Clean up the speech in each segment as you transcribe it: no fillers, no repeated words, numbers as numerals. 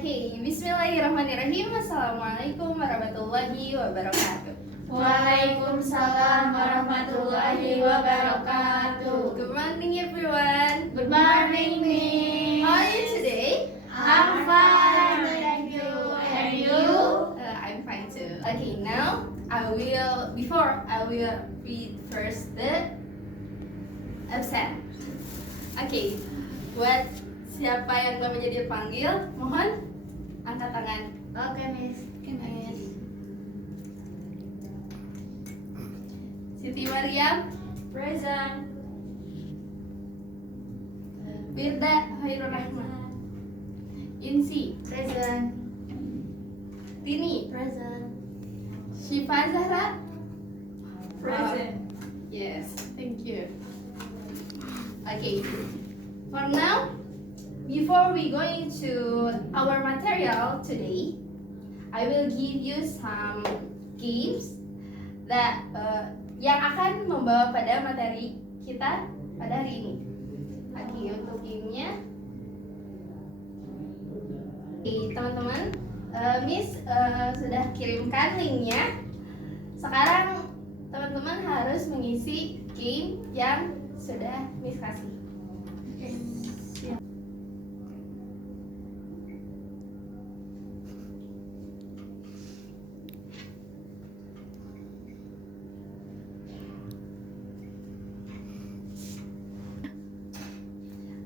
Oke, bismillahirrahmanirrahim. Assalamualaikum warahmatullahi wabarakatuh. Waalaikumsalam warahmatullahi wabarakatuh. Good morning everyone. Good morning, Miss. How are you today? I'm fine, thank you. And you? I'm fine too. Okay, now before I will read first the absent. Okay, buat siapa yang belum menjadi dipanggil, mohon angkat tangan. Oke, Miss. Siti Maryam, Present. Firda Khairul Rahman, Insi, Present. Tini, Present. Syifa Zahra. Present. Yes, thank you. Okay, for now, before we go into our material today, I will give you some games that yang akan membawa pada materi kita pada hari ini. Oke, untuk gamenya, oke teman-teman, Miss sudah kirimkan linknya. Sekarang teman-teman harus mengisi game yang sudah Miss kasih.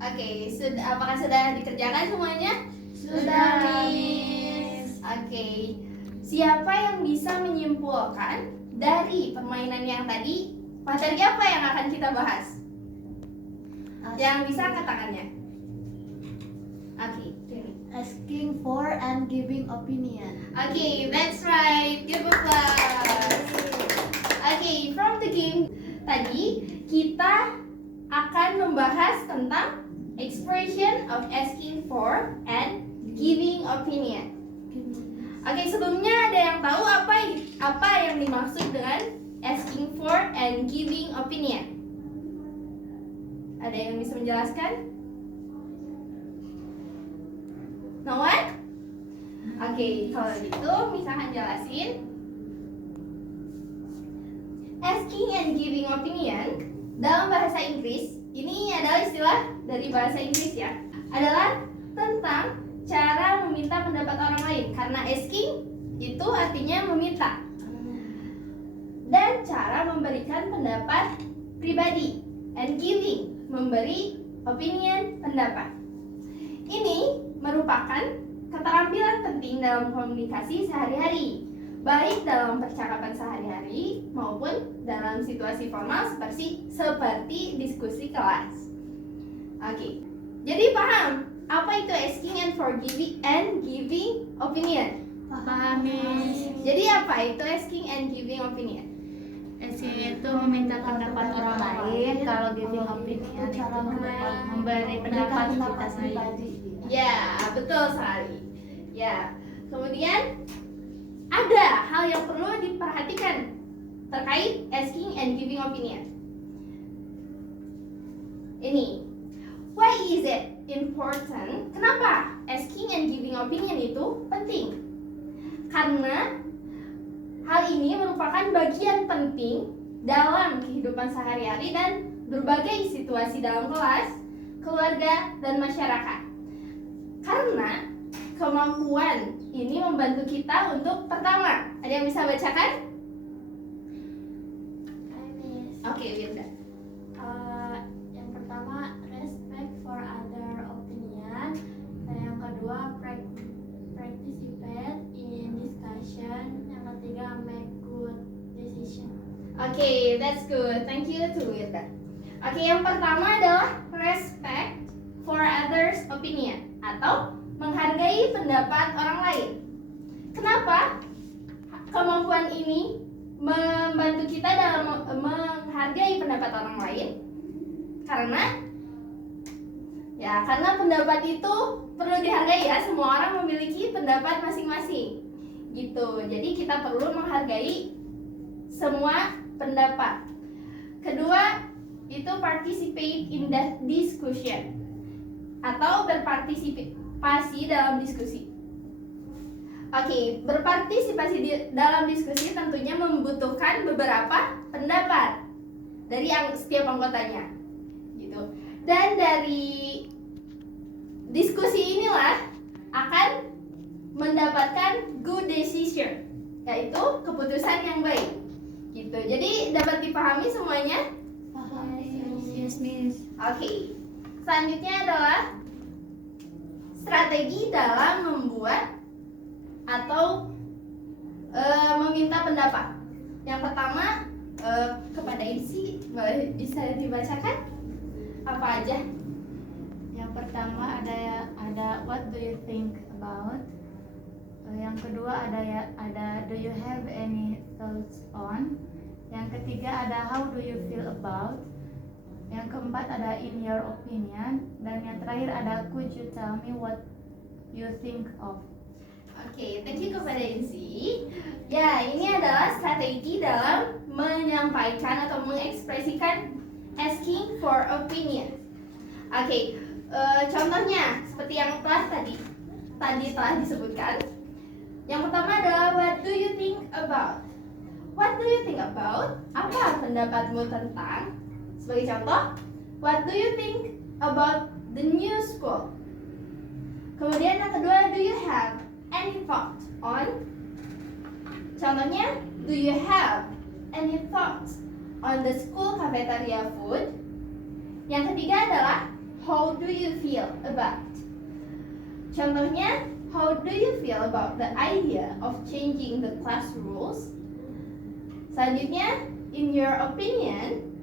Oke, apakah sudah dikerjakan semuanya? Sudah, Miss. Oke, siapa yang bisa menyimpulkan dari permainan yang tadi materi apa yang akan kita bahas? Yang bisa angkat tangannya. Oke, Tini. Asking for and giving opinion. Oke, that's right. Give applause. Oke, from the game tadi kita akan membahas tentang expression of asking for and giving opinion. Oke, sebelumnya ada yang tahu apa yang dimaksud dengan asking for and giving opinion? Ada yang bisa menjelaskan? No one? Oke, kalau gitu misalkan jelasin. Asking and giving opinion dalam bahasa Inggris, ini adalah istilah dari bahasa Inggris ya, adalah tentang cara meminta pendapat orang lain. Karena asking itu artinya meminta, dan cara memberikan pendapat pribadi, and giving memberi opinion, pendapat. Ini merupakan keterampilan penting dalam komunikasi sehari-hari, baik dalam percakapan sehari-hari maupun dalam situasi formal seperti diskusi kelas. Oke, jadi paham apa itu asking and forgiving and giving opinion? Paham, Miss. Jadi apa itu asking and giving opinion? Asking itu meminta pendapat orang lain, kalau giving opinion itu memberi pendapat kita sendiri. Ya, betul sekali. Ya, kemudian ada hal yang perlu diperhatikan terkait asking and giving opinion. Ini, why is it important? Kenapa asking and giving opinion itu penting? Karena hal ini merupakan bagian penting dalam kehidupan sehari-hari dan berbagai situasi dalam kelas, keluarga, dan masyarakat. Karena kemampuan ini membantu kita untuk, pertama, ada yang bisa bacakan? Oke, Wirda. Yang pertama, respect for other opinion. Yang kedua, participate in discussion. Yang ketiga, make good decision. Oke, that's good. Thank you to Wirda. Oke, yang pertama adalah respect for others opinion, atau menghargai pendapat orang lain. Kenapa kemampuan ini membantu kita dalam menghargai pendapat orang lain? Karena pendapat itu perlu dihargai ya. Semua orang memiliki pendapat masing-masing. Gitu. Jadi kita perlu menghargai semua pendapat. Kedua, itu participate in the discussion, atau berpartisipasi dalam diskusi. Oke, berpartisipasi dalam diskusi tentunya membutuhkan beberapa pendapat dari setiap anggotanya, gitu. Dan dari diskusi inilah akan mendapatkan good decision, yaitu keputusan yang baik, gitu. Jadi dapat dipahami semuanya? Paham. Yes, Miss. Oke. Selanjutnya adalah strategi dalam membuat atau meminta pendapat. Yang pertama, kepada isi boleh bisa dibacakan apa aja? Yang pertama ada what do you think about? Yang kedua ada do you have any thoughts on? Yang ketiga ada how do you feel about? Yang keempat ada in your opinion, dan yang terakhir ada could you tell me what you think of? Oke, thank you kepada Insi. Ya, ini adalah strategi dalam menyampaikan atau mengekspresikan asking for opinion. Oke, contohnya seperti yang tadi telah disebutkan. Yang pertama adalah what do you think about? What do you think about? Apa pendapatmu tentang? Sebagai contoh, what do you think about the new school? Kemudian yang kedua, do you have any thought on? Contohnya, do you have any thoughts on the school cafeteria food? Yang ketiga adalah how do you feel about? Contohnya, how do you feel about the idea of changing the class rules? Selanjutnya, in your opinion.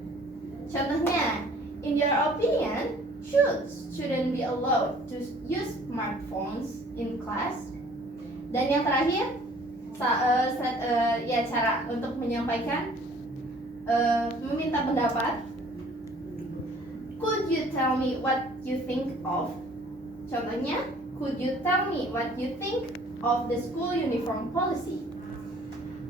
Contohnya, in your opinion, shouldn't be allowed to use smartphones in class? Dan yang terakhir, cara untuk menyampaikan meminta pendapat. Could you tell me what you think of? Contohnya, could you tell me what you think of the school uniform policy?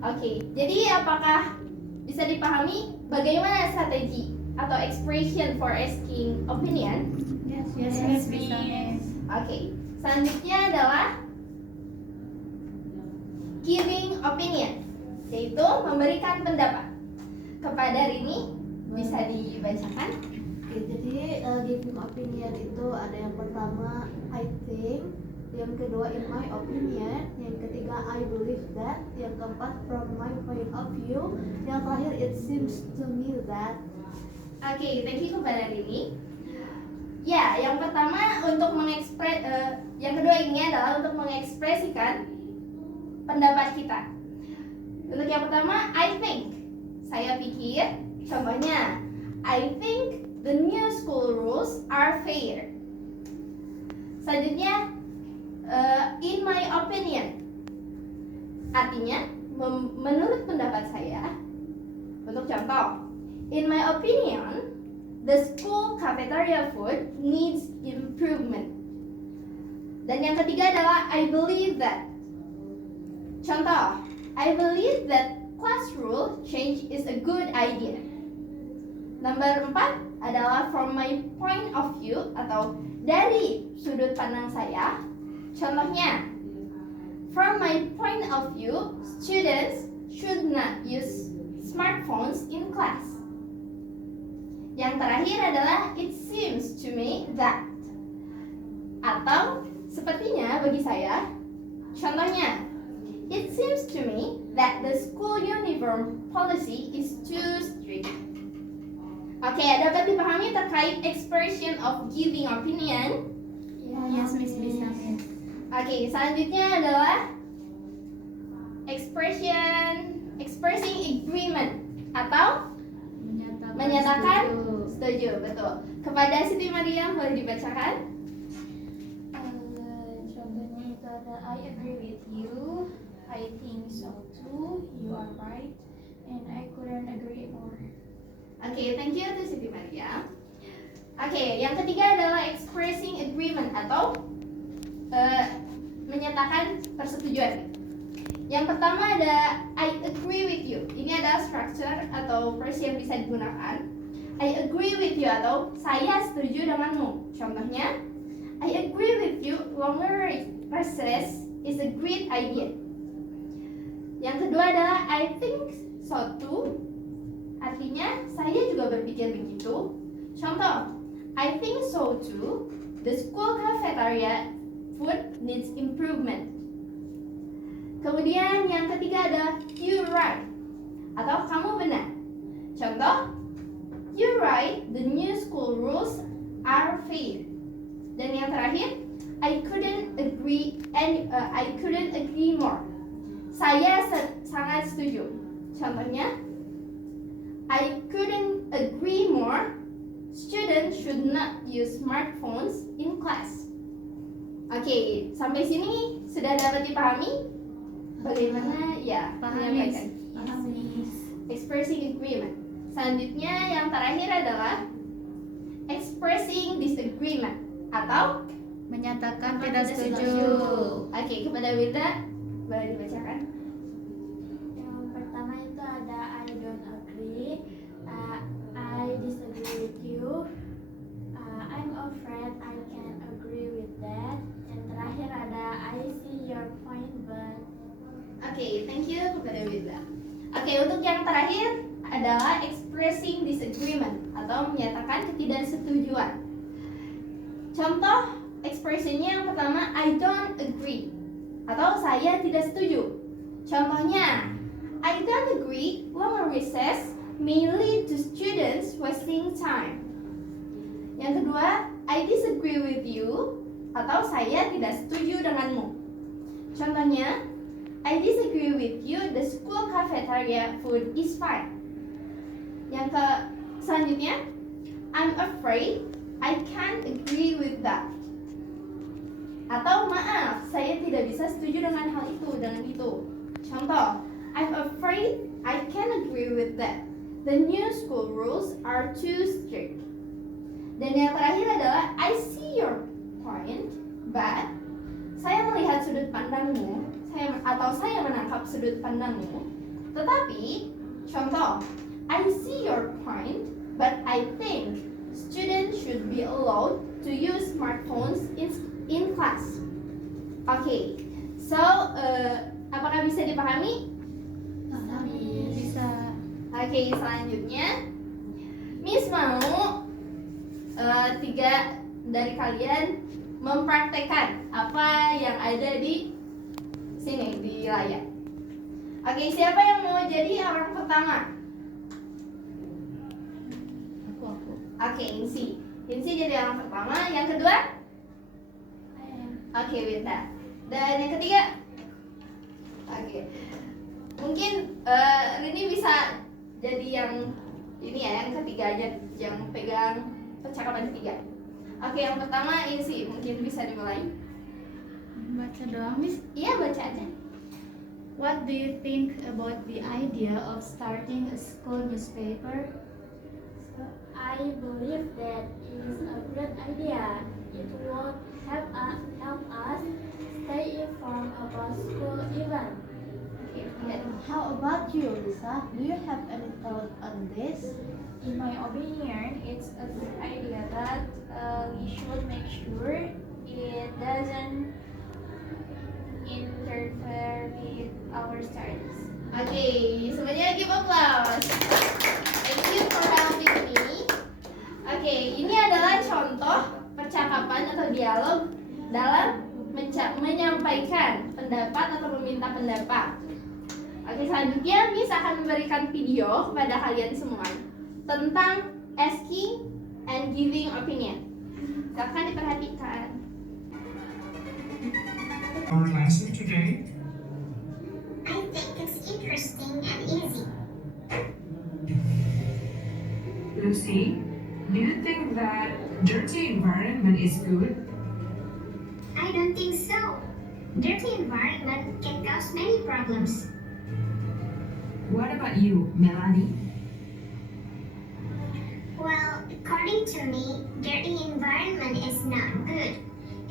Oke, jadi apakah bisa dipahami bagaimana strategi atau expression for asking opinion? Yes, Miss. Bisa, Miss. Oke, selanjutnya adalah giving opinion, yaitu memberikan pendapat. Kepada Rini, bisa dibacakan? Oke, jadi giving opinion itu ada yang pertama I think, yang kedua in my opinion, yang ketiga I believe that, yang keempat from my point of view, yang terakhir it seems to me that. Oke, thank you kepada Rini. Ya, yang pertama untuk yang kedua ini adalah untuk mengekspresikan pendapat kita. Untuk yang pertama, I think, saya pikir. Contohnya, I think the new school rules are fair. Selanjutnya, in my opinion, artinya menurut pendapat saya. Untuk contoh, in my opinion, the school cafeteria food needs improvement. Dan yang ketiga adalah I believe that. Contoh, I believe that class rule change is a good idea. Nomor 4 adalah from my point of view atau dari sudut pandang saya. Contohnya, from my point of view, students should not use smartphones in class. Yang terakhir adalah it seems to me that, atau sepertinya bagi saya. Contohnya, it seems to me that the school uniform policy is too strict. Oke, dapat dipahami terkait expression of giving opinion? Yes, Miss. Bisa, Miss. Oke, selanjutnya adalah expressing agreement atau menyatakan setuju, betul. Kepada Siti Mariam boleh dibacakan? Contohnya itu ada I agree with you, I think so too, you are right, and I couldn't agree more. Oke, thank you to Siti Mariam. Oke, yang ketiga adalah expressing agreement atau menyatakan persetujuan. Yang pertama ada I agree with you. Ini adalah structure atau phrase yang bisa digunakan. I agree with you atau saya setuju denganmu. Contohnya, I agree with you longer recess is a great idea. Yang kedua adalah I think so too. Artinya saya juga berpikir begitu. Contoh, I think so too. The school cafeteria food needs improvement. Kemudian yang ketiga adalah you're right atau kamu benar. Contoh, you're right, the new school rules are fair. Dan yang terakhir, I couldn't agree more. Saya sangat setuju. Contohnya, I couldn't agree more. Students should not use smartphones in class. Oke, sampai sini sudah dapat dipahami bagaimana ya menyampaikan expressing agreement. Selanjutnya yang terakhir adalah expressing disagreement atau Menyatakan tidak setuju. Oke, kepada Wilda boleh dibacakan. Yang pertama itu ada I don't agree, I disagree with you, I'm afraid I can't agree with that. Yang terakhir ada I see your point but. Oke, thank you kepada Wilda. Oke, untuk yang terakhir adalah expressing disagreement atau menyatakan ketidaksetujuan. Contoh ekspresinya yang pertama I don't agree atau saya tidak setuju. Contohnya, I don't agree longer recess may lead to students wasting time. Yang kedua, I disagree with you atau saya tidak setuju denganmu. Contohnya, I disagree with you, the school cafeteria food is fine. Yang selanjutnya, I'm afraid I can't agree with that. Atau maaf, saya tidak bisa setuju dengan hal itu, dengan itu. Contoh, I'm afraid I can't agree with that. The new school rules are too strict. Dan yang terakhir adalah I see your point, but saya melihat sudut pandangmu, saya menangkap sudut pandangmu. Tetapi, contoh, I see your point, but I think students should be allowed to use smartphones in class. Oke, so apakah bisa dipahami? Bisa. Oke, selanjutnya Miss mau 3 dari kalian mempraktekkan apa yang ada di sini di layar. Oke, siapa yang mau jadi orang pertama? Aku. Oke, Insi jadi orang pertama. Yang kedua? Oke, Winta. Dan yang ketiga? Oke. Mungkin Rini bisa jadi yang ini ya, yang ketiga aja, yang pegang percakapan ketiga. Oke, yang pertama Insi, mungkin bisa dimulai. Baca doang, Miss. Iya, baca aja. What do you think about the idea of starting a school newspaper? So I believe that is a great idea. It would help us stay informed about school events. How about you, Lisa? Do you have any thought on this? In my opinion, it's a good idea, but we should make sure it doesn't interfere with our studies. Oke, semuanya give applause. Thank you for helping me. Oke, ini adalah contoh percakapan atau dialog dalam menyampaikan pendapat atau meminta pendapat. Oke, selanjutnya Miss akan memberikan video kepada kalian semua tentang asking and giving opinion. Silakan diperhatikan. Our lesson today, I think it's interesting and easy. Lucy, do you think that dirty environment is good? I don't think so. Dirty environment can cause many problems. What about you, Melanie? Well, according to me, dirty environment is not good.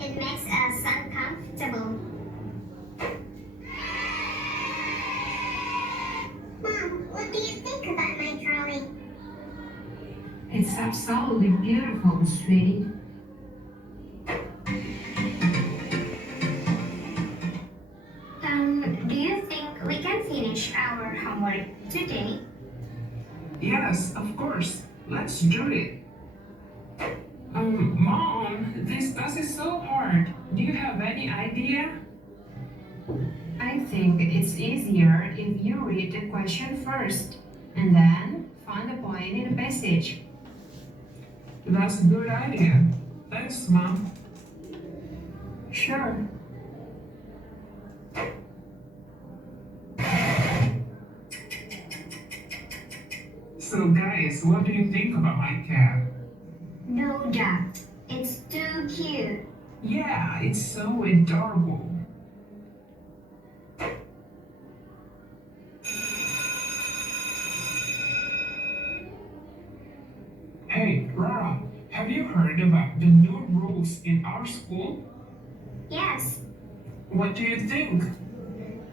It makes us uncomfortable. Mom, what do you think about my drawing? It's absolutely beautiful, sweetie. finish our homework today? Yes, of course. Let's do it. Mom, this task is so hard. Do you have any idea? I think it's easier if you read the question first and then find the point in the passage. That's a good idea. Thanks, Mom. Sure. So guys, what do you think about my cat? No doubt. It's too cute. Yeah, it's so adorable. Hey, Rara, have you heard about the new rules in our school? Yes, What do you think?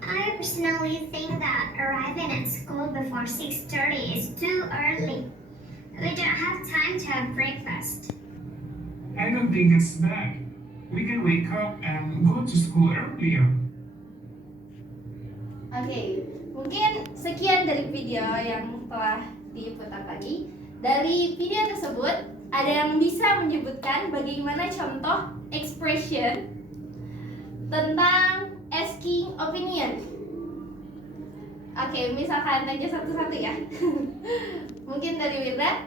I personally think that arriving at school before 6:30 is too early. We don't have time to have breakfast. I don't think it's bad. We can wake up and go to school earlier. Oke, mungkin sekian dari video yang telah diputar tadi. Dari video tersebut, ada yang bisa menyebutkan bagaimana contoh expression tentang asking opinion. Oke, misalkan aja satu-satu ya. Mungkin dari Wirda,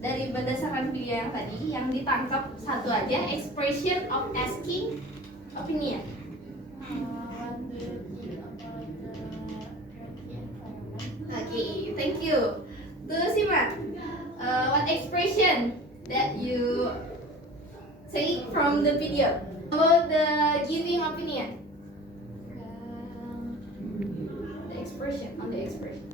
dari berdasarkan video yang tadi, yang ditangkap satu aja, expression of asking opinion. What do you think about the dirty environment? Okay, thank you. Sima, what expression that you say from the video about the giving opinion? The expression, on the expression.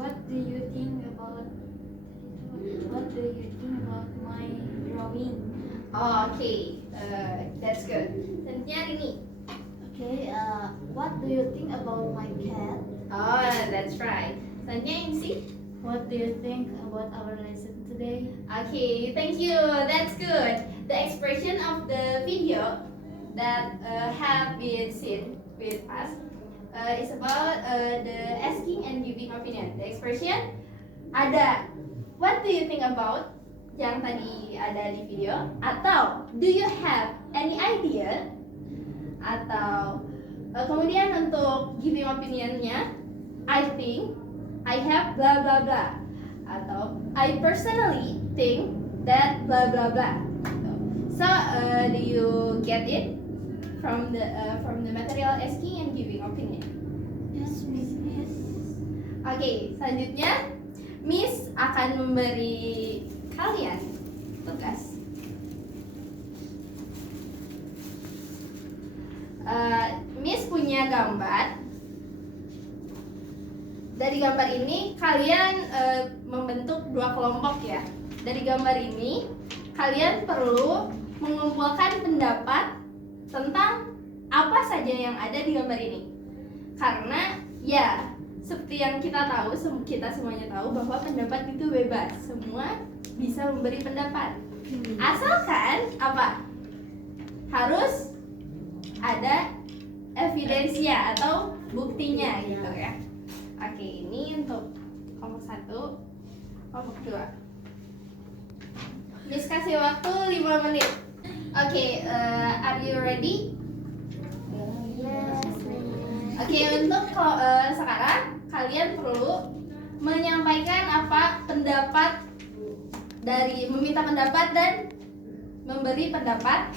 What do you think about my drawing? Oh, okay, that's good. Selanjutnya ini. Okay, what do you think about my cat? Oh, that's right. Selanjutnya ini sih. What do you think about our lesson today? Okay, thank you. That's good. The expression of the video that have been seen with us is about the asking and giving opinion. The expression ada. What do you think about yang tadi ada di video? Atau do you have any idea? Atau kemudian untuk giving opinionnya, I think, I have blah blah blah. Atau I personally think that blah blah blah. So do you get it from the material asking and giving opinion? Yes, Miss. Oke, selanjutnya Miss akan memberi kalian tugas. Miss punya gambar. Dari gambar ini kalian membentuk dua kelompok ya. Dari gambar ini kalian perlu mengumpulkan pendapat tentang apa saja yang ada di gambar ini. Karena ya seperti yang kita tahu, kita semuanya tahu bahwa pendapat itu bebas. Semua bisa memberi pendapat. Asalkan apa? Harus ada evidensia atau buktinya gitu ya. Oke, ini untuk kelompok 1, kelompok 2. Miss kasih waktu 5 menit. Oke, are you ready? Yes, Oke, untuk sekarang kalian perlu menyampaikan apa pendapat dari meminta pendapat dan memberi pendapat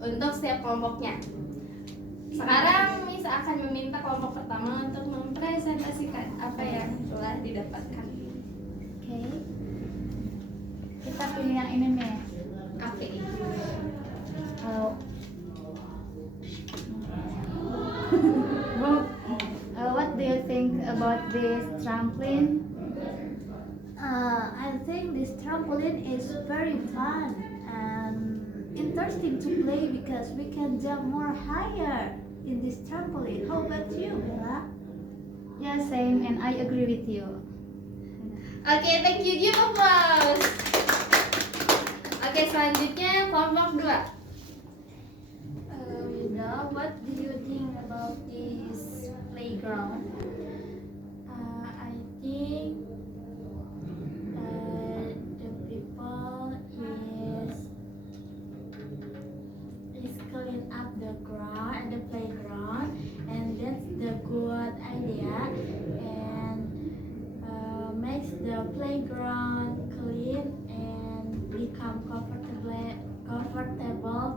untuk setiap kelompoknya. Sekarang Miss akan meminta kelompok pertama untuk mempresentasikan apa yang telah didapatkan. Oke. Kita pilih yang ini nih. Oke. What do you think about this trampoline? I think this trampoline is very fun and interesting to play because we can jump more higher in this trampoline. How about you, Bella? Yeah, same, and I agree with you. Oke, thank you. Give applause. Oke, selanjutnya kelompok 2. what do you think about this playground? I think the people is clean up the ground and the playground, and that's the good idea, and makes the playground clean and become comfortable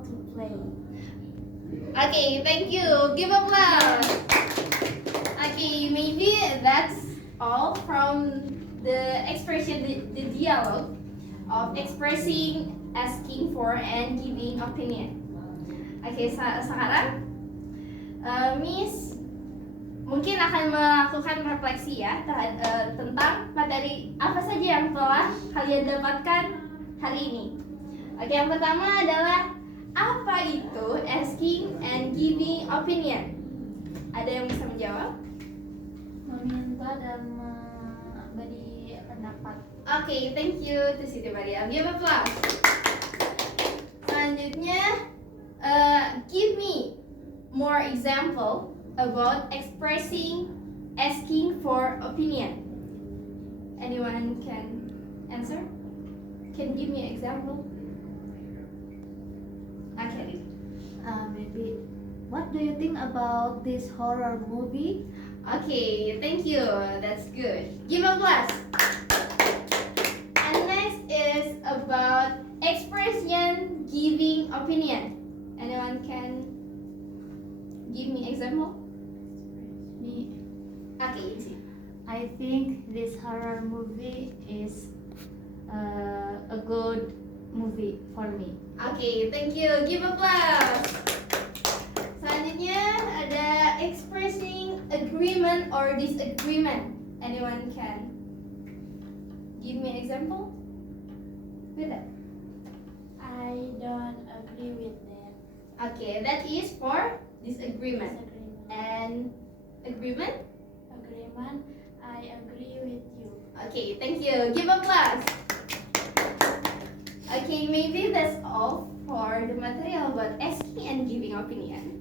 to play. Okay, thank you. Give applause. Okay, maybe that's all from the expression, the dialogue of expressing, asking for, and giving opinion. Oke, sekarang Miss mungkin akan melakukan refleksi ya tentang materi apa saja yang telah kalian dapatkan hari ini. Oke, yang pertama adalah apa itu asking and giving opinion? Ada yang bisa menjawab? Meminta dan memberi pendapat. Oke, thank you to Siti Mariam. Give applause. Selanjutnya, give me more example about expressing, asking for opinion. Anyone can answer? Can give me an example? Okay. Maybe, what do you think about this horror movie? Okay, thank you. That's good. Give applause. And next is about expression, giving opinion. Anyone can give me example? Me, Okay, easy. I think this horror movie is a good movie for me. Okay, thank you. Give applause. Selanjutnya ada expressing agreement or disagreement. Anyone can give me an example with that? I don't agree with that. Okay, that is for disagreement. Disagreement. And agreement? Agreement. I agree with you. Okay, thank you. Give applause. Okay, maybe that's all for the material about asking and giving opinion.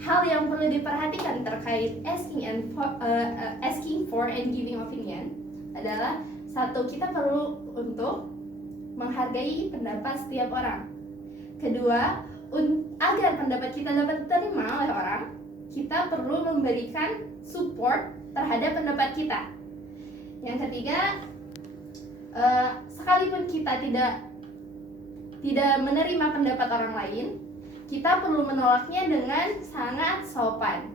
Hal yang perlu diperhatikan terkait asking for and giving opinion adalah satu, kita perlu untuk menghargai pendapat setiap orang. Kedua, agar pendapat kita dapat diterima oleh orang, kita perlu memberikan support terhadap pendapat kita. Yang ketiga, sekalipun kita tidak menerima pendapat orang lain, kita perlu menolaknya dengan sangat sopan.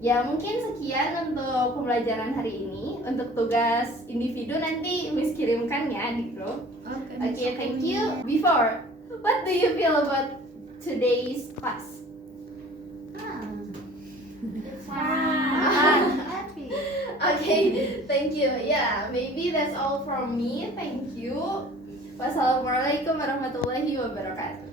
Ya, mungkin sekian untuk pembelajaran hari ini. Untuk tugas individu nanti Miss kirimkan ya di grup. Okay, thank you. Before, what do you feel about today's class? Happy. Okay, thank you. Yeah, maybe that's all from me. Thank you. Wassalamualaikum warahmatullahi wabarakatuh.